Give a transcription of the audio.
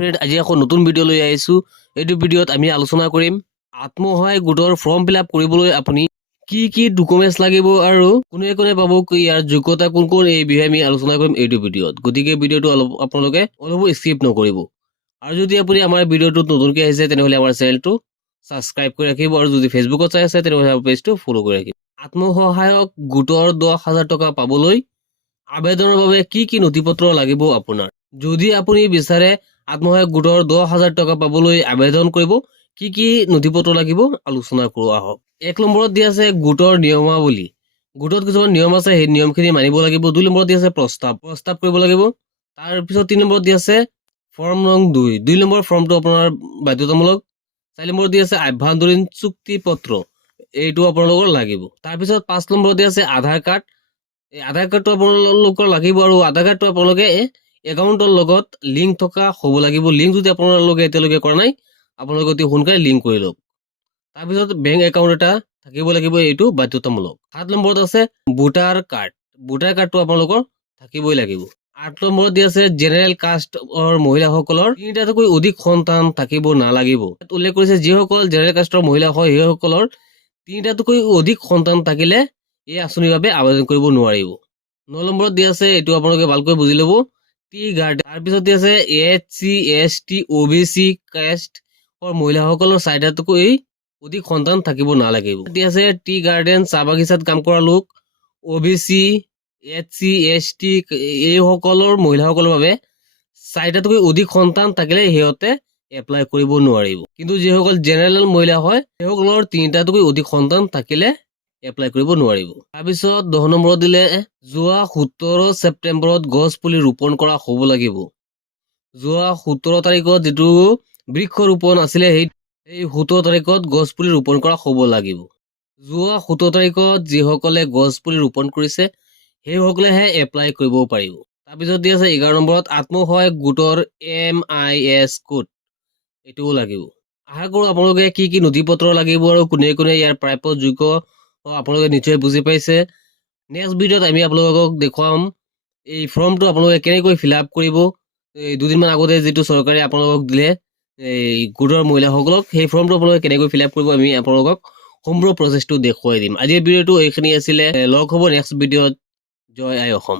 Friend আজি আকৌ নতুন ভিডিঅ' লৈ আহিছোঁ। এইটো ভিডিঅ'ত আমি আলোচনা কৰিম আত্মসহায়ক গোটৰ ফৰ্ম ফিল আপ কৰিবলৈ আপুনি কি ডকুমেণ্টছ লাগিব আৰু কোনে কোনে পাব ইয়াৰ যোগ্যতা কোন কোন এই বিষয়ে আমি আলোচনা কৰিম এইটো ভিডিঅ'ত। গতিকে ভিডিঅ'টো আপোনালোকে অলপো স্কিপ নকৰিব। আৰু যদি আপুনি আমাৰ ভিডিঅ'টোত নতুনকৈ আহিছে তেনেহ'লে আমাৰ চেনেলটো ছাবস্ক্ৰাইব কৰি ৰাখিব আৰু যদি ফেচবুকত চাই আছে তেনেহ'লে আমাৰ পেজটো ফ'ল' কৰি ৰাখিব। আত্মসহায়ক গোটৰ 10,000 টকা পাবলৈ আবেদনৰ বাবে কি নথিপত্ৰ লাগিব আপোনাৰ। যদি আপুনি বিচাৰে আত্মসহায়ক গোটৰ 10,000 টকা পাবলৈ আবেদন কৰিব কি নথিপত্ৰ লাগিব আলোচনা কৰোঁ আহক। 1 নম্বৰত দিয়া আছে গোটৰ নিয়মাৱলী। গোটত কিছুমান নিয়ম আছে, সেই নিয়মখিনি মানিব লাগিব। 2 নম্বৰত দিয়া আছে প্ৰস্তাৱ কৰিব লাগিব। তাৰপিছত 3 নম্বৰত দিয়া আছে ফৰ্ম নং 2 নম্বৰ ফৰ্মটো আপোনাৰ বাধ্যতামূলক। 4 নম্বৰত দিয়া আছে আভ্যন্তৰীণ চুক্তি পত্ৰ, এইটো আপোনালোকৰ লাগিব। তাৰপিছত 5 নম্বৰত দিয়া আছে আধাৰ কাৰ্ড। এই আধাৰ কাৰ্ডটো আপোনালোকৰ লাগিব আৰু আধাৰ কাৰ্ডটো আপোনালোকে একাউণ্টৰ লগত লিংক থকা হ'ব লাগিব। লিংক যদি আপোনালোকে এতিয়ালৈকে কৰা নাই আপোনালোকে অতি সোনকালে লিংক কৰি লওক। তাৰপিছত বেংক একাউণ্ট এটা থাকিব লাগিব, এইটো বাধ্যতামূলক। 7 নম্বৰত আছে ভোটাৰ কাৰ্ড। ভোটাৰ কাৰ্ডটো আপোনালোকৰ থাকিবই লাগিব। 8 নম্বৰত দিয়া আছে জেনেৰেল কাষ্টৰ মহিলাসকলৰ 3টাতকৈ অধিক সন্তান থাকিব নালাগিব। উল্লেখ কৰিছে যিসকল জেনেৰেল কাষ্টৰ মহিলা হয় সেইসকলৰ 3টাতকৈ অধিক সন্তান থাকিলে এই আঁচনিৰ বাবে আবেদন কৰিব নোৱাৰিব। 9 নম্বৰত দিয়া আছে, এইটো আপোনালোকে ভালকৈ বুজি ল'ব, টি গাৰ্ডেন। তাৰপিছত দিয়া আছে SC ST OBC কাষ্টৰ মহিলাসকলৰ 4টাতকৈ অধিক সন্তান থাকিব নালাগিব। দিয়া আছে টি গাৰ্ডেন, চাহ বাগিচাত কাম কৰা লোক, OBC SC ST এইসকলৰ মহিলাসকলৰ বাবে 4টাতকৈ অধিক সন্তান থাকিলে সিহঁতে এপ্লাই কৰিব নোৱাৰিব। কিন্তু যিসকল জেনেৰেল মহিলা হয় সেইসকলৰ 3টাতকৈ অধিক সন্তান থাকিলে এপ্লাই কৰিব নোৱাৰিব। তাৰপিছত 10 নম্বৰত দিলে যোৱা 17 ছেপ্টেম্বৰত গছ পুলি ৰোপণ কৰা হ'ব লাগিব। যোৱা 17 তাৰিখত যিটো বৃক্ষ ৰোপণ আছিলে সেই 17 তাৰিখত গছ পুলি ৰোপণ কৰা হ'ব লাগিব। যোৱা 17 তাৰিখত যিসকলে গছ পুলি ৰোপণ কৰিছে সেইসকলেহে এপ্লাই কৰিব পাৰিব। তাৰপিছত দি আছে 11 নম্বৰত আত্মসহায়ক গোটৰ MIS কোড, এইটোও লাগিব। আশা কৰোঁ আপোনালোকে কি নথিপত্ৰ লাগিব আৰু কোনে ইয়াৰ প্ৰাপ্যযোগ্য আপোনালোকে নিশ্চয় বুজি পাইছে। নেক্সট ভিডিঅ'ত আমি আপোনালোকক দেখুৱাম এই ফৰ্মটো আপোনালোকে কেনেকৈ ফিল আপ কৰিব। এই 2 দিনমান আগতে যিটো চৰকাৰে আপোনালোকক দিলে এই গোটৰ মহিলাসকলক, সেই ফৰ্মটো আপোনালোকে কেনেকৈ ফিল আপ কৰিব আমি আপোনালোকক সম্পূৰ্ণ প্ৰচেছটো দেখুৱাই দিম। আজিৰ ভিডিঅ'টো এইখিনি আছিলে। লগ হ'ব নেক্সট ভিডিঅ'ত। জয় আই অসম।